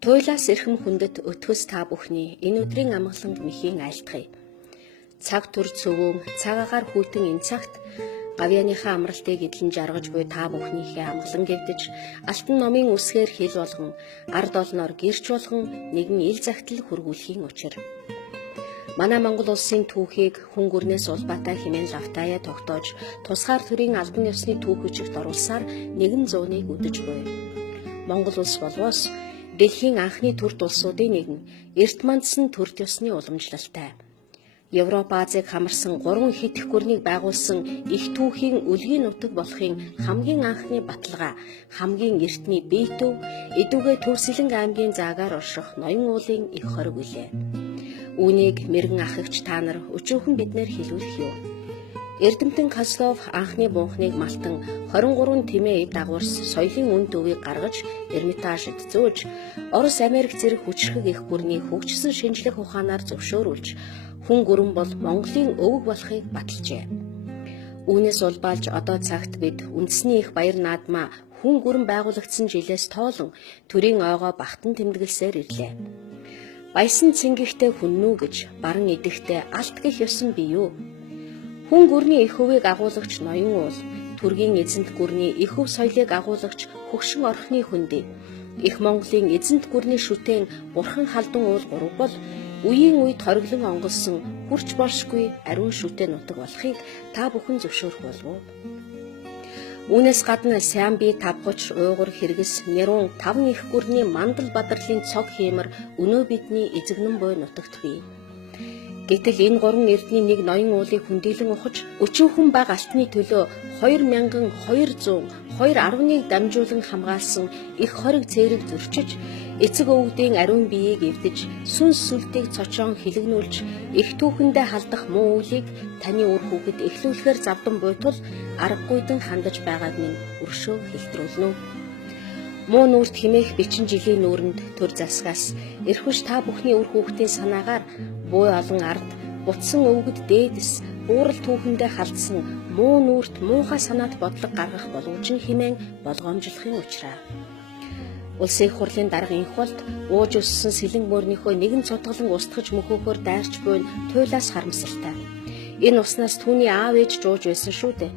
Туйлаас эрхэм хүндэт өтгөс та бүхний энэ өдрийн амгаланг мэхийн айлтгая. Цаг түр цөвөн цагаагаар хүйтэн энэ цагт гавьяаныхаа амралтыг эдлэн жаргаж буй та бүхнийхээ амгалан гэвдэж алтан номын үсгээр хил болгон ард олноор гэрч болгон нэгэн ил загтал хөргүүлэхийн учир. Манай Монгол улсын түүхийг хүн гүрнээс улбаатай хэмээн лавтаяа тогтоож тусгаар төрийн албан ёсны түүх бичигт оруулсаар нэгэн зууныг үдэж буй. Монгол улс болвоос дэлхийн анхны төрд улсуудын нэгэн эрт мандсан төрд ёсны уламжлалтай. Европ Азийг хамарсан 3 хэтх гүрнийг байгуулсан их түүхийн үлгийн нутаг болохын хамгийн анхны баталгаа, хамгийн эртний бие төв, эдүгэ Төвсөлөнг аймгийн заагаар орших ноён уулын их хориг үлээ. Үүнийг мэрэгэн ах эгч та нар өчүүхэн биднэр хэлүүлэх юу? Эрдэмтэн Козлов анхны бунхныг малтан 23 тэмээ эд дагуурс соёлын үн төвийг гаргаж Эрмитажид зөөж Орос Америк зэрэг хүчрхэг их гүрний хөгжсөн шинжлэх ухаанаар зөвшөөрүүлж хүн гүрэн бол Монголын өвөг болохыг баталжээ. Үүнээс улбаалж одоо цагт бид үндэсний их баяр наадмаа хүн гүрэн байгуулагдсан жилээс тоолон төрийн ойгоо багтан тэмдэглэсээр ирлээ. Баясан цэнгэгтэй хүннүү гэж баран идэхтэй алт гэх ёсон би юу? Хүн гүрний их өвийг агуулгач ноён уул, төргийн эзэнт гүрний их өв соёлыг агуулгач хөгшин орхны хүндий. Их Монголын эзэнт гүрний шүтэн бурхан халдун уул гурав бол үеийн үед хориглон онгосон хүрч болшгүй ариун шүтэн нутаг болохыг та бүхэн зөвшөөрөх болов уу? Үүнээс гадна сайн бие тавгууч уугур хэрэгс нэрун 5 их гүрний мандал бадрлын цог хиймэр өнөө бидний эзэгнэн буй нутагт бий. Гэтэл энэ 3 эрдний нэг ноён уулыг хүндийлэн ухаж өчүүхэн баг алтны төлөө 2200 дамжуулан хамгаалсан их хориг цээрэг зөрчиж эцэг өвгдийн ариун биеийг эвдэж сүнс сүлтийг цочоон хилэгнүүлж их түүхэндээ халдах муу үлийг таны үр хүүхэд эхлүүлэхээр завдан буйтал аргагүйдэн хандаж байгааг минь өршөө хэлтрүүлнэ. Муу нүрт химээх бичин жилийн нүүрэнд төр засгаас эрхвш та бүхний үр хүүхдийн санаагаар буй олон ард бутсан өвгөд дээдэс буурал түүхэндээ халдсан муу нүрт муухай санаат бодлого гаргах боловч химэн болгоомжлохын учраа. Улсын их хурлын дарга инх болт ууж өссөн сэлэн мөрнийхөө нэгэн цутгалан устгаж мөхөөхөөр дайрч буйн туйлаас харамсалтай. Энэ уснаас түүний аав ээж жууж байсан шүү дээ.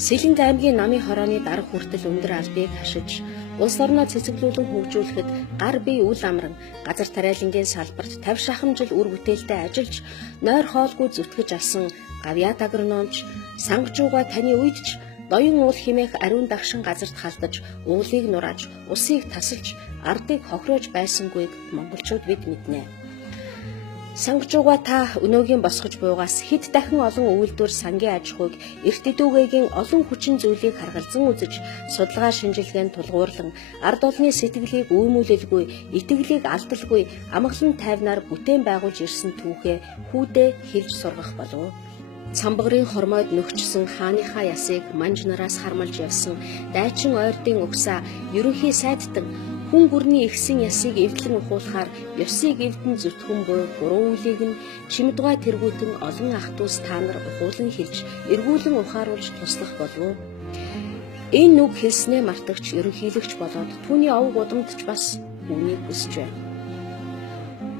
Сэлэнг аймгийн намын хорооны дарга хүртэл өндөр албыг хашиж, улс орноо цэцэглүүлэн хөгжүүлэхэд гар бие үл амран, газар тариалангийн салбарт 50 шахам жил үр бүтээлтэй ажиллаж, нойр хоолгүй зүтгэж алсан гавьяат агрономч Сангажууга таны үйдч ноён уул химээх ариун дагшин газарт халдаж, уулыг нурааж, усыг тасалж, ардыг хохироож байсангүйг монголчууд бид мэднэ. Сангажууга та өнөөгийн босгож буйгаас хэд дахин олон үйлдвэр сангийн аж ахуйг эрт эдүүгээгийн олон хүчин зүйлийг харгалзан үзэж судалгаа шинжилгээнд тулгуурлан ард олны сэтгэлийг үймүүлэлгүй, итгэлийг алдалгүй амгалан тайвнаар бүтээн байгуулж ирсэн түүхээ хүүдээ хэлж сургах болов. Цамбагрын хормойд нөхчсөн хааныхаа ясыг манж нараас хармалж явсан дайчин ойрдын угсаа ерөнхий сайдтан хүн гүрний ихсэн ясыг эвдлэн ухуулахаар ёсыг эвдэн зүтгэн буй гурван үлийг нь чимдугай тэргүүтэн олон ах дүүс та нар ухуулан хэлж эргүүлэн ухааруулж туслах болов. Энэ нүг хэлснээ мартагч ерөнхийлөгч болоод түүний овг удамдч бас үүнийг хүсэж байна.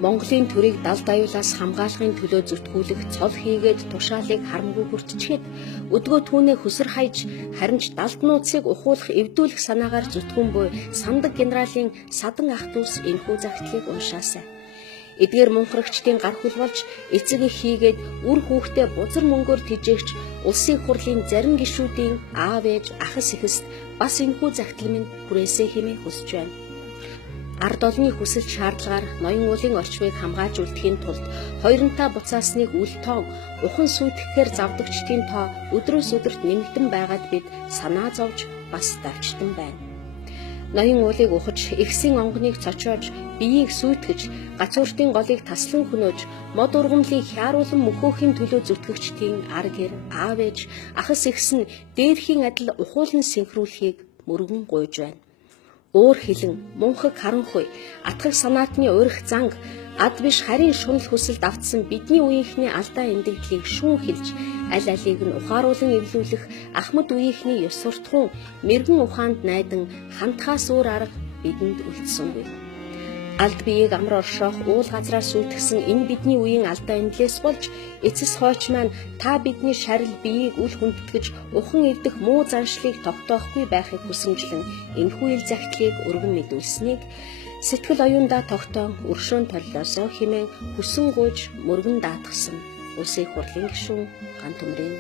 Монголын төрийг далд аюулаас хамгаалахын төлөө зүтгүүлэх цол хийгээд тушаалыг харамгүй хүртчихэд өдгөө түүнээ хөсөр хайж харин ч далд нууцыг ухуулах эвдүүлэх санаагаар зүтгэн буй сандаг генералын садан ах дүүс энэхүү загтлыг уншаасай. Эдгээр мунхрагчдын гар хөл болж эцэг их хийгээд үр хүүхдээ бузар мөнгөөр тэжээгч улсын хурлын зарим гишүүдийн аав ээж ахс ихэст бас энэхүү загтал минь хүрээсэй хэмээн хүсэж байна. Ард олны хүсэл шаардлагаар ноён уулын орчмыг хамгаалж үлдэхийн тулд хоёрынтаа буцаасныг үл тоон ухан сүйтгэхээр завдагчдын тоо өдрөөс өдөрт нэмэгдэн байгаад бид санаа зовж бас давчтан байна. Ноён уулыг ухаж ихсийн онгоныг цочоож биеийг сүйтгэж гацууртын голыг таслан хөнөөж мод ургамлыг хяаруулан мөхөөхийн төлөө зүтгэгчдийн ар гэр аав ээж ахс ихс нь дээрхийн адил ухуулан синхруулахыг мөргөн гуйж байна. Өөр хилэн, мунхаг харанхуй, атгах санаатны урих занг, ад биш харин шунал хүсэлд автсан бидний үеийнхний алдаа эндэгдлийг шүүн хэлж, аль алийг нь ухааруулан эвлүүлэх Ахмад үеийнхний ёс суртахуун, мэрэгэн ухаанд найдан хантхаас өөр арга бидэнд үлдсэнгүй. Алд биеийг амар оршоох уул газраас сүйтгэсэн энэ бидний үеийн алдаа энэлээс болж эцэс хойч маань та бидний шарил биеийг үл хүндэтгэж ухан эвдэх муу заншлыг тогтоохгүй байхыг хүсэмжлэн энэхүү ил загтлыг өргөн мэдүүлсэнийг сэтгэл оюундаа тогтоон өршөөн толлоосоо хэмээн хүсэн гуйж мөргөн даатгсан улсын хурлын гишүүн Ган Түмрийн